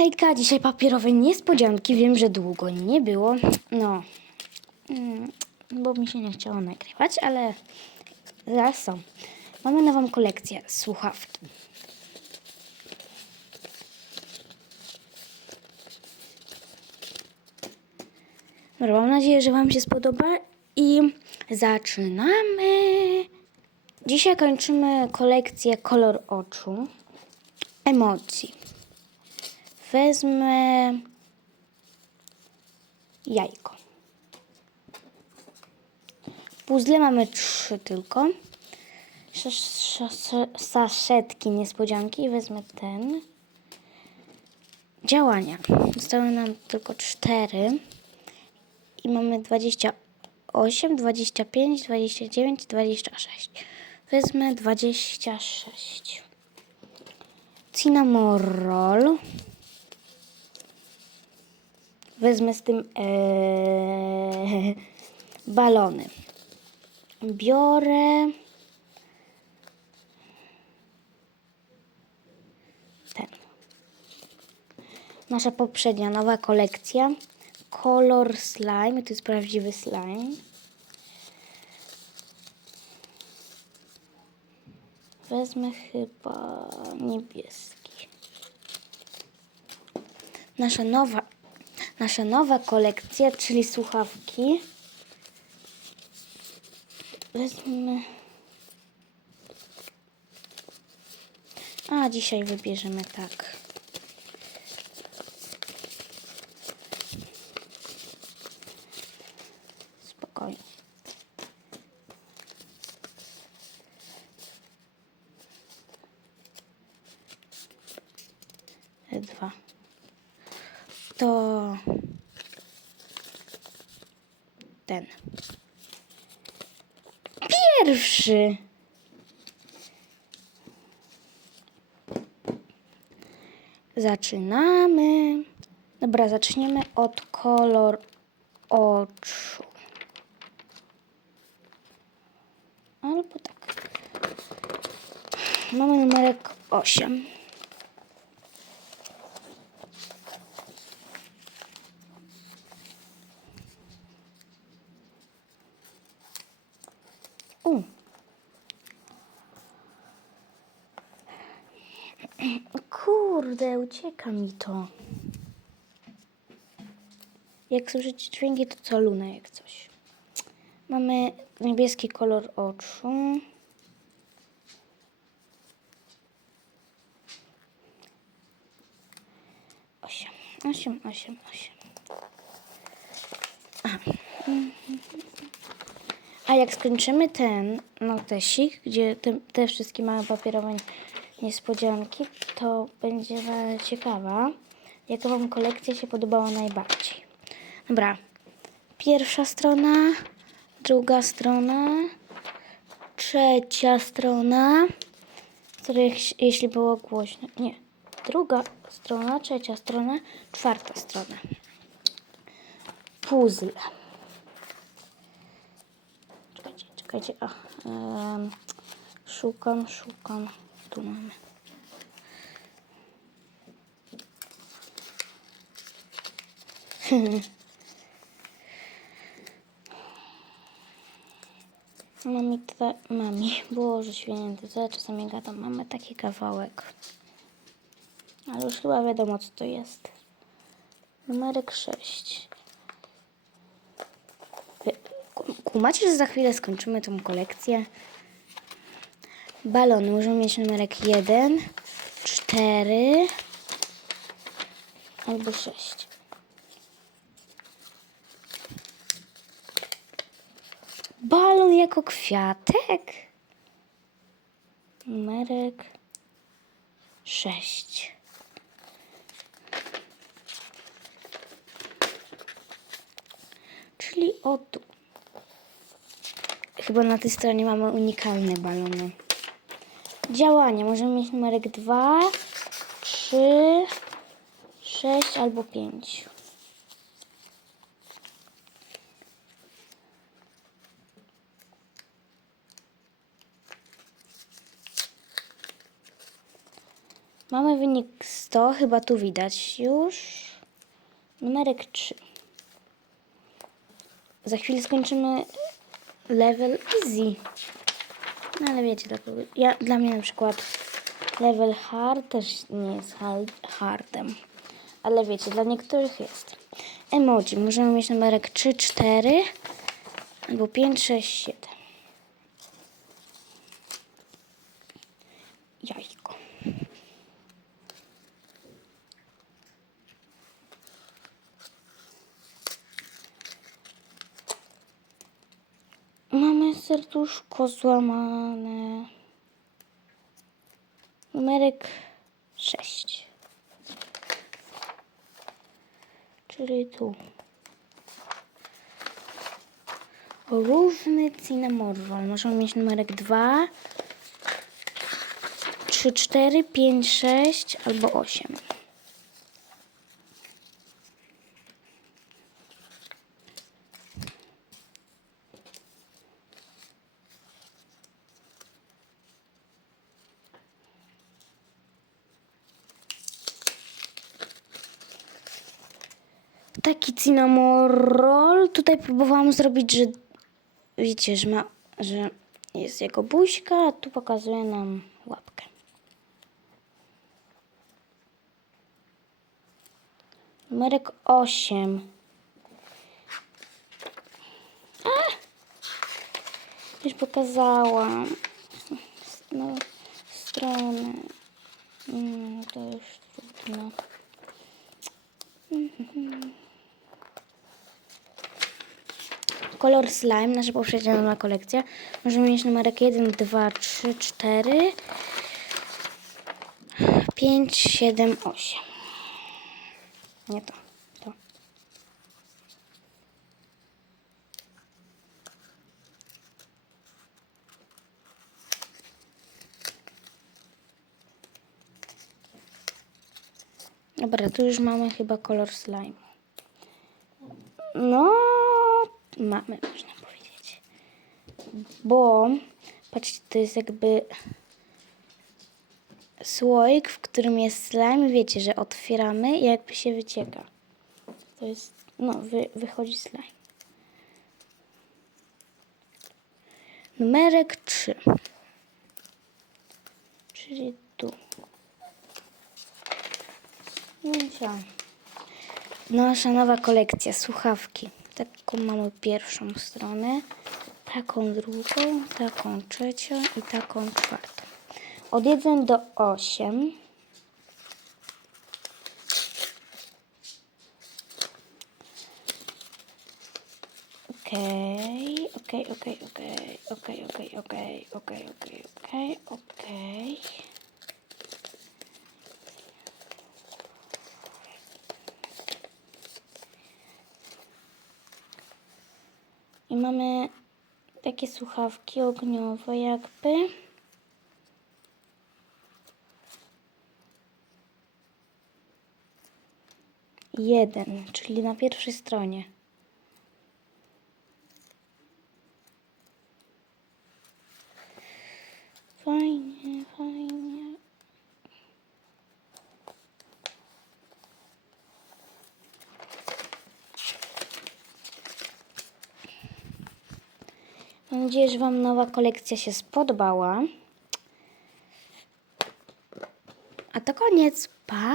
Hejka, dzisiaj papierowe niespodzianki. Wiem, że długo nie było. No, mm, bo mi się nie chciało nagrywać, ale zaraz są. Mamy nową kolekcję słuchawki. Dobra, mam nadzieję, że Wam się spodoba i zaczynamy. Dzisiaj kończymy kolekcję kolor oczu, emocji. Wezmę jajko. Puzzle mamy trzy tylko. Sz- sz- Saszetki niespodzianki. Wezmę ten. Działania. Zostały nam tylko cztery. I mamy 28, 25, 29, 26. Wezmę 26. Cinnamon roll. Wezmę z tym ee, balony. Biorę ten. Nasza poprzednia nowa kolekcja. Kolor slime. To jest prawdziwy slime. Wezmę chyba niebieski. Nasza nowa, nasza nowa kolekcja, czyli słuchawki. Wezmę. A dzisiaj wybierzemy tak. Spokojnie. dwa. To ten. Pierwszy. Zaczynamy. Dobra, zaczniemy od kolor oczu. Albo tak. Mamy numerek 8. Kurde, ucieka mi to. Jak słyszycie dźwięki, to co Luna jak coś. Mamy niebieski kolor oczu. Osiem, osiem, osiem, osiem. Jak skończymy ten notesik, gdzie te, te wszystkie małe papierowe niespodzianki, to będzie ciekawa, jaka Wam kolekcja się podobała najbardziej. Dobra, pierwsza strona, druga strona, trzecia strona, których, jeśli było głośno, nie, druga strona, trzecia strona, czwarta strona. Puzzle. Czekajcie. A, em, szukam, szukam. Tu mamy. Mami, twa, mami, Boże święty, co ja czasami gadam, mamy taki kawałek. Ale już chyba wiadomo, co to jest. Numerek 6. Kumacie, że za chwilę skończymy tą kolekcję? Balony. Możemy mieć numerek 1, 4 albo 6. Balon jako kwiatek? Numerek 6. Czyli o tu. Chyba na tej stronie mamy unikalne balony. Działanie. Możemy mieć numerek 2, 3, 6 albo 5. Mamy wynik 100, chyba tu widać już. Numerek 3. Za chwilę skończymy level easy. No ale wiecie, dla, ja, dla mnie na przykład level hard też nie jest hard, hardem. Ale wiecie, dla niektórych jest. Emoji. Możemy mieć numerek 3, 4 albo 5, 6, 7. Jajko. Mamy serduszko złamane. Numerek 6. Czyli tu. Różny cinnamon roll. Możemy mieć numerek 2, 3, 4, 5, 6 albo 8. Taki cinnamon roll. Tutaj próbowałam zrobić, że wiecie, że, ma, że jest jego buźka, a tu pokazuje nam łapkę. Numerek 8. A! Już pokazałam. No, stronę. Mm, to już trudno. Kolor slime, nasza poprzednia nowa kolekcja. Możemy mieć numerek 1, 2, 3, 4, 5, 7, 8. Nie to, to. Dobra, tu już mamy chyba kolor slime. No, mamy, można powiedzieć. Bo, patrzcie, to jest jakby słoik, w którym jest slime. Wiecie, że otwieramy i jakby się wycieka. To jest, no, wy, wychodzi slime. Numerek 3. Czyli tu. Misia. Nasza nowa kolekcja, słuchawki. Taką mamy pierwszą stronę, taką drugą, taką trzecią i taką czwartą. Od 1 do 8. Okej, okej, okej, okej, okej, okej, okej, okej, okej, okej. I mamy takie słuchawki ogniowe jakby. Jeden, czyli na pierwszej stronie. Mam nadzieję, że Wam nowa kolekcja się spodobała. A to koniec. Pa!